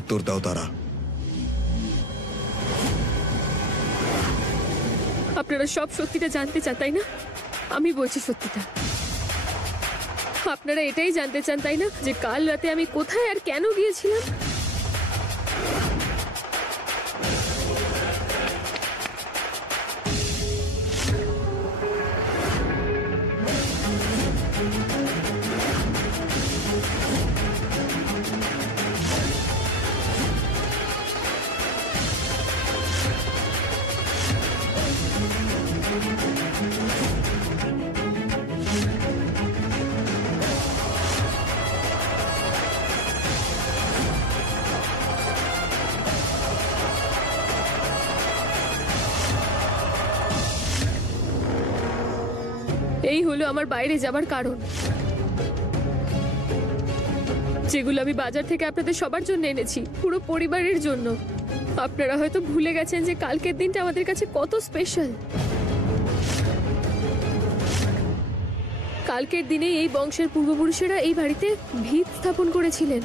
উত্তর দাও তারা। আপনারা সব সত্যিটা জানতে চান তাই না? আমি বলছি সত্যিটা। আপনারা এটাই জানতে চান তাই না, যে কাল রাতে আমি কোথায় আর কেন গিয়েছিলাম? এই হলো আমার বাইরে যাবার কারণ, যেগুলো আমি বাজার থেকে আপনাদের সবার জন্য এনেছি, পুরো পরিবারের জন্য। আপনারা হয়তো ভুলে গেছেন যে কালকের দিনটা আমাদের কাছে কত স্পেশাল। কালকের দিনে এই বংশের পূর্বপুরুষেরা এই বাড়িতে ভিত স্থাপন করেছিলেন।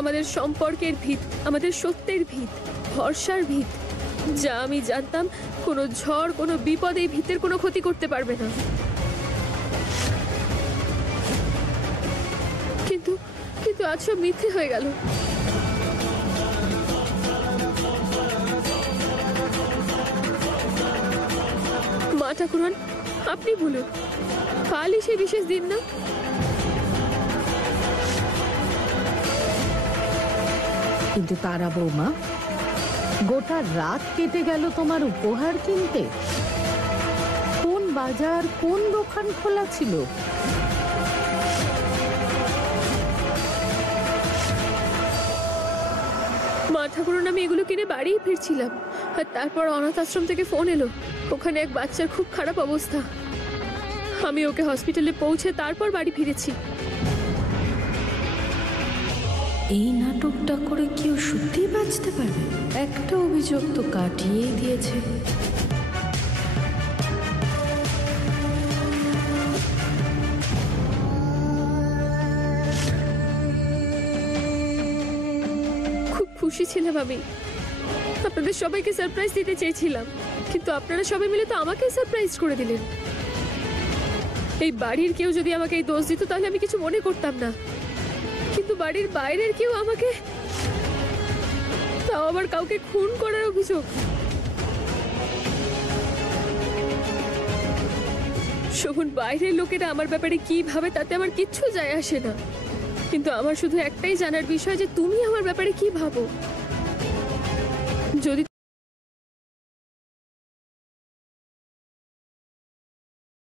আমাদের সম্পর্কের ভিত, আমাদের সত্যের ভিত, ভরসার ভিত, যা আমি জানতাম কোনো ঝড়, কোনো বিপদ এই ভিতের কোনো ক্ষতি করতে পারবে না। কিন্তু কিন্তু আজ সব মিথ্যে হয়ে গেল। মা ঠাকুরান, আপনি বলুন, কালই সেই বিশেষ দিন না? কিন্তু তারা বৌমা, গোটা রাত কেটে গেল তোমার উপহার কিনতে। কোন বাজার, কোন দোকান খোলা ছিল? মা ঠাকুরান, আমি এগুলো কিনে বাড়িই ফিরছিলাম, আর তারপর অনাথ আশ্রম থেকে ফোন এলো। ওখানে এক বাচ্চার খুব খারাপ অবস্থা। আমি ওকে হসপিটালে পৌঁছে তারপর বাড়ি ফিরেছি। এই নাটকটা করে কেউ সত্যিই বাঁচতে পারবে? একটা অভিযোগ তো কাটিয়েই দিয়েছে। খুব খুশি ছিলাম আমি, আপনাদের সবাইকে সারপ্রাইজ দিতে চেয়েছিলাম, কিন্তু আপনারা সবাই মিলে তো আমাকেই সারপ্রাইজ করে দিলেন। এই বাড়ির কেউ যদি আমাকে এই দোষ দিত তাহলে আমি কিছু মনে করতাম না, কিন্তু বাড়ির বাইরের কেউ আমাকে, তাও আবার কাউকে খুন করার অভিযোগ। শোভন, বাইরের লোকেরা আমার ব্যাপারে কি ভাবে তাতে আমার কিচ্ছু যায় আসে না, কিন্তু আমার শুধু একটাই জানার বিষয় যে তুমি আমার ব্যাপারে কি ভাবো। যদি